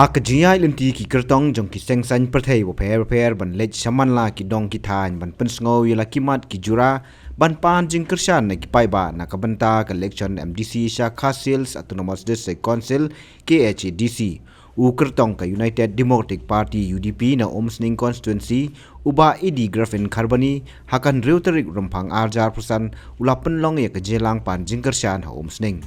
hak jiya ilinti ki kertong jong ki sengsan perthei bo pher ban lech saman la ki dong ki than ban pensngo yela kimat ki jura ban pan jing kershan na ki paiba na kabanta ka election MDC sha khasils autonomous district council KHDC u kertong ka United Democratic Party UDP na Omsning constituency uba idi grafen kharbani hakan reuterik romphang arjar persan ulapen long ya ka jelang pan jing kershan ha Omsning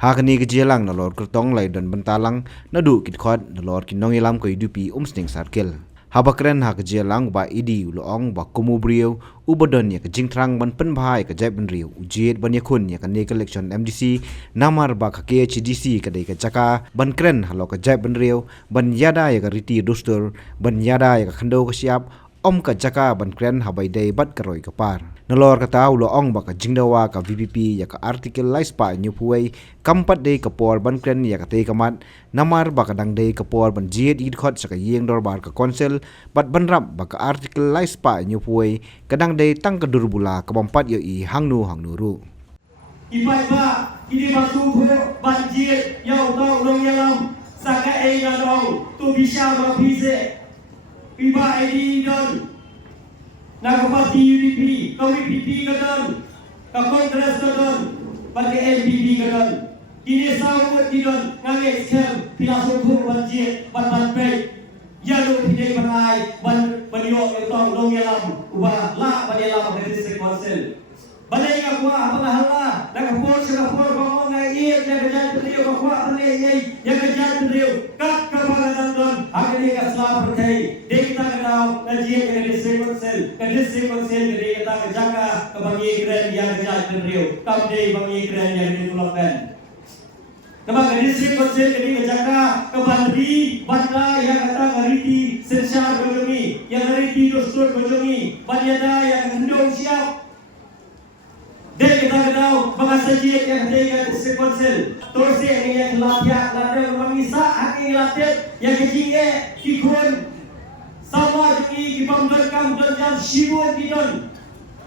hakani gejelang na lor kertong lai dan bentalang na du kit khot na lor kinong ilam ko UDP Omsning circle habakren ha gejelang ba idi uloong ba kumubrio ubodon ya jingtrang ban penbhai ka jai benriu ujiet ban yakun ya kan election MDC namar ba ka KHDC ka dei ka chaka ban kren halo ka jai benriu ban yada ya ka riti dostur ban yada ya ka khando ka siap om ka jaka ban kren habai dei bat karoi ka par nalor kata ulo ong baka jingdawa ka VPP ya ka article lais pa nyupuai kampat dei ka por ban kren ya ka te kamat namar baka dang dei ka por ban jiet id khot saka yeng dor bar ka konsel bat ban rap baka article lais pa nyupuai kadang dei tang ka durbula ka bompat yo i hangnu ru ipai ba ini basu pho ban jiet yau tau long yalam saka e na dong tu bisa ba pise iba edi don na parti UDP, kau UDP kadang, kau Kongres kadang, bagi NPP kadang. Ini sama tidak ngangai scam, tidak sokong banjir, ban baik. Ya lo tidak berai, ban beliau itu dong yalam, ubah lah beliau yalam dari district council. Balai ka kuah apa hala, nak por sa por bangon na iya, ya kerja beliau ka kuah balai ya kerja beliau. Kat kabalan don, agni ka sela percaya. Dek kita kenal, kajian ke district council ke kita jaga ke bagi keren yang kerja beliau. Kam dei bagi keren yang ditulakkan. Nama ke district council ke jaga ke bandri, bandra yang kata ngariti sensar bojongi, yang ngariti dostur bojongi, banyada yang hendong siap. Dek kita kenal bangsa jiat yang ada di district council. Torsi yang latihan latihan memisa aking latihan yang kecingnya kikun sama jadi kibamberkan dan shibun kidon.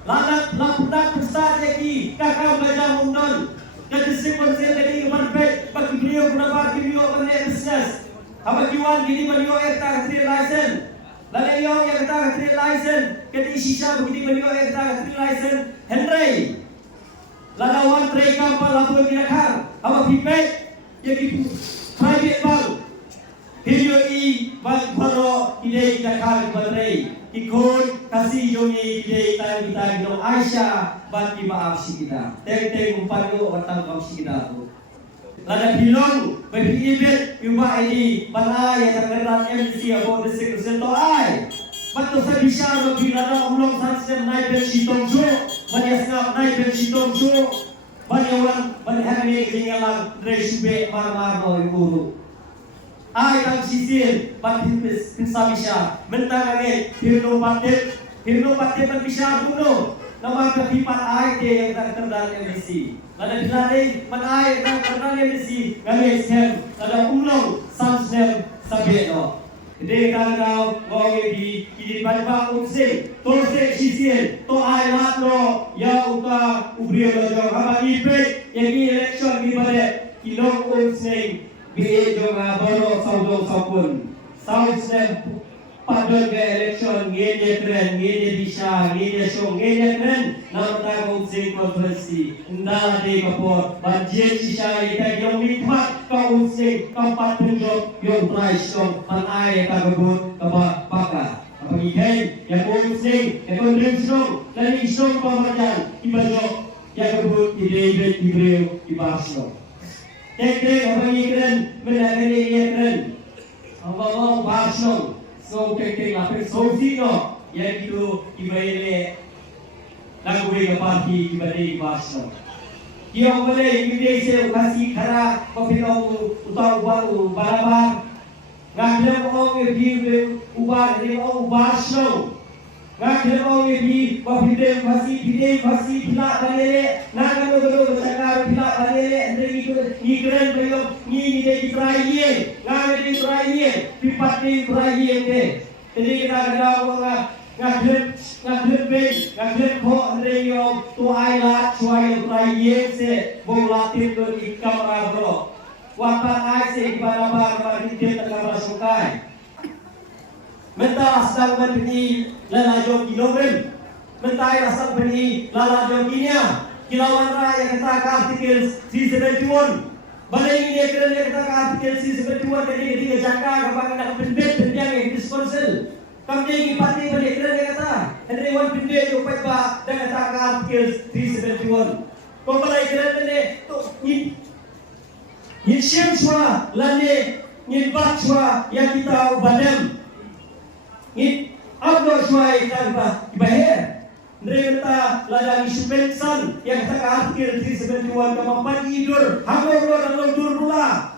Lalat laputak besar lagi kakak belajar mundon. Dan district council jadi berbeda bagi beliau kenapa beliau pandai bisnes. Apa kiwan gini beliau ekta three license. Lalu yang kata three license kedi sisa begini beliau ekta three license Henry. Lalawan mereka pelabuhan kira-kira apa pipet yang itu private bank video i bank baru ide kira-kira baterai ikut kasih jongi ide kita gino Aisyah bagi maaf si kita teng umpan yo watang kam si kita tu lada bilong bagi ibet ubah ini mana yang tergerak MDC about the secret ai Bato sa bisa bagi lada ulong sansen naik dan sitong so banyak ngap naik dan sitong so banyak orang banyak hari ketinggalan dari sube mar no guru ai tang sisir batin bisa mentang ane hirno patet ban bisa buno nama kepipat ai te yang tak terdal MDC lada dilade man ai tak terdal MDC ngane sem lada ulong sansen sabe no Dek kau ngomong di panjang unsur, torse sisir, to ayat lo ya uta ubrio lo apa ipe yang election di pada kilong unsur biar juga baru saudong saupun saudong pada ke election ngene keren ngene bisa ngene show ngene keren nampak unsur konferensi nda de kapor banjir sisa ita yang nikmat kau unsur keempat tunjuk yang price yang panai kagebut kaba paka apa ikai yang unsur yang konferensi dan isong pamajan ibajo yang kebut ide ibasno tek apa keren menangani keren apa basno so keke lapar solusi no yang itu ibaile lagu ke parti ibadai basno dia boleh Indonesia kasih kara kopilo utang baru barabar ngandem orang di ubah di basno ngandem orang di kopilo kasih pilak dalele nagano gado sakar pilak dalele ndri igren bayo ni de Israel ngade Israel pipat di Israel de jadi kita ada ngahlet ko reyo tu ailat suai Israel se bolatin ke ikam rabro wapan ai se pada bar dia tak masukkan. Mentah asal berdiri lala jom kilogram. Mentah asal berdiri lala jom kinia. Kilauan raya kata artikel C71. Balai ini dia kata artikel C71 tadi ketika jangka kapal nak pendek pendiang yang disponsel. Kami ini parti balik dia kata. Ada one pendek yang payah dan kata artikel C71. Kau balai kerana tu ni siam cua lane ni bat cua yang kita badam. Ni outdoor cua yang bahaya. Mereka ladang isu pensan yang kata artikel 371 kemampuan tidur, hamil dan lontur pula.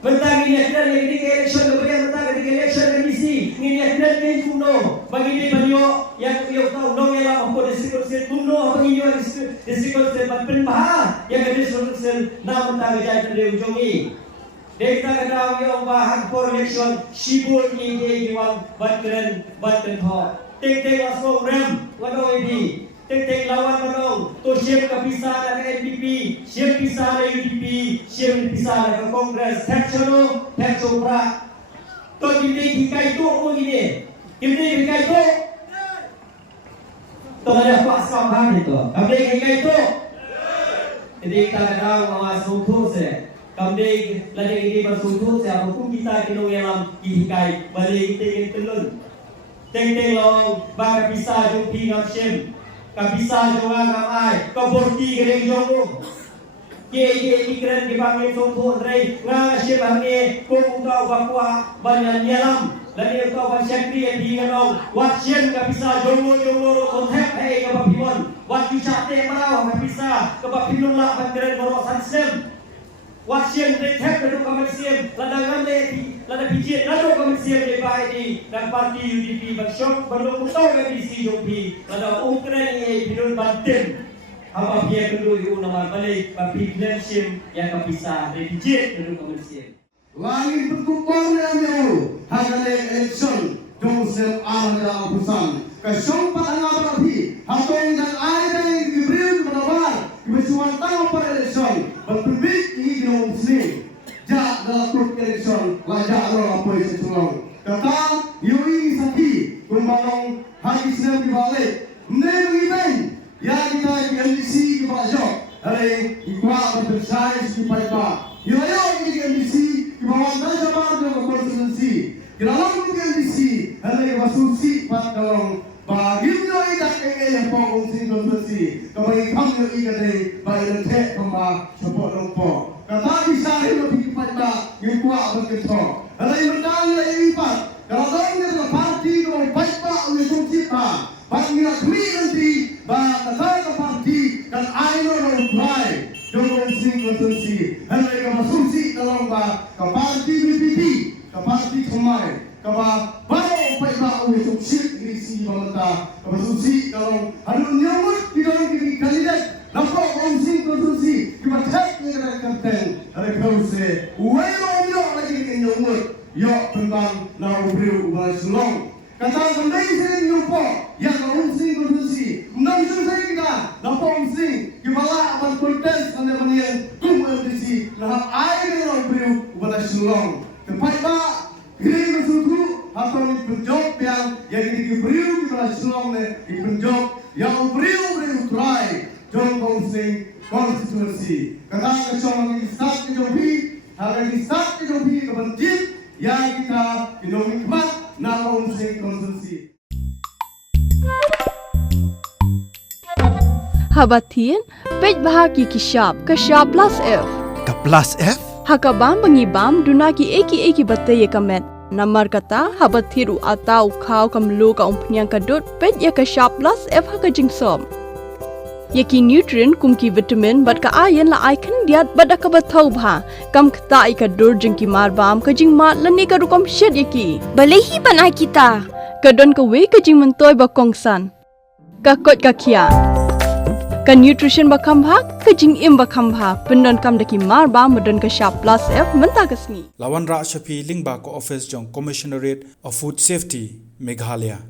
Bentang ini akhirnya ketika election kemudian bentang ketika election komisi ini akhirnya ini kuno bagi dia banyak yang tahu dong yang apa disikulsi kuno apa ini disikulsi penbahas yang ada disikulsi nama bentang jaya dari ujung ini. Kita kena yang bahas for election sibuk ini diwang batren thor. Tek asal rem wadau ini. Tek lawan wadau. Tu siap kepisah dengan NPP, siap pisah dengan UDP, siap pisah dengan Kongres. Tak pra. Tu kita hikai tu begini. Kita hikai tu. Tu ada apa asal itu? Kami hikai tu. Jadi kita kena mawas untuk se. Kami lagi ini bersuntuk se. Apapun kita kena yang hikai balik kita yang telun. Teng long bang kapisa jong pi ngam shem kapisa jong ngam ai ko borti gereng jong ke ni keren di bang song thon rei nga shem hange ko ungau bakwa banyan yalam lani ko ban shakri di ngam wat shem kapisa jong ro konthep hai ka bapimon wat chu chate marau kapisa ka bapinung la ban keren ro san sem wat shem de thep ka komersial ladang lada pijit lada komersial di baik di dan parti UDP bersyok belum tahu lagi si UDP lada ukran ini bidun batin apa dia kedua itu nama balik tapi flagship yang kepisah dari pijit dan komersial langit berkumpul yang jauh hanya election dosem ada urusan kesyong patang api hatong dan ada yang diberi menawar kebesuan tahu pada election berpibik ini di muslim jak dalam turut election lajak roh apa yang sesuai kata yui sakhi kumbalong haji senam dibalik mengenai ya kita MDC di bawah hari ikwa bersai di paipa yo di MDC di bawah nasa baru konstitusi dalam MDC hari wasusi pat dalam baginya idak yang pengungsi konstitusi kembali kami ikade bayi tek kembali support lompo kata bisa lebih pada yang kuat berketok. Ada yang menang lagi lipat. Kalau dongnya adalah parti kalau baik oleh Sumsita, bagi kami nanti kata ke parti dan aino orang baik. Jangan sing. Ada yang masuk dalam ke parti BPP, ke parti Kemai, ke baru baik oleh Sumsita isi pemerintah, ke masuk dalam ada nyamuk di dalam kandidat. Nampak orang sing konstitusi kita cek dengan kapten ada kau se uelo lagi dengan nyomot yo tentang lau beriu ubah sulong kata kembali saya nyompo yang orang sing konstitusi menang saya kita nampak orang sing kibala akan kontes anda manian kumulisi nah air lau beriu ubah sulong tempat pak kiri bersuku atau penjok yang diberiu ubah sulong di penjok yang beriu try John Bonsing konstitusi. Kata kecuali di start kejopi, hari di start kejopi kebencian yang kita ekonomi kemat nama Bonsing konstitusi. Habatin, pej bahagi kishap plus F. Ka plus F? Hakabam bangibam dunaki eki batay kamet. Namar kata habathiru atau kau kamlu ka umpnyang kadut pej ya kishap plus F hakajingsom. Yaki nutrient kumki vitamin bat ka ayan la icon diat bada ka bathau bha kam khta ika dur jingki marbam ka jing mat lani ka rukom shed yaki balehi banai kita kadon ka we ka jing mentoy ba kongsan ka kot ka khia ka nutrition ba khambha ka jing im ba khambha pendon kam daki marbam modon ka sharp plus F menta kasni Lawan Ra Shafi Lingba ko office jong Commissionerate of Food Safety Meghalaya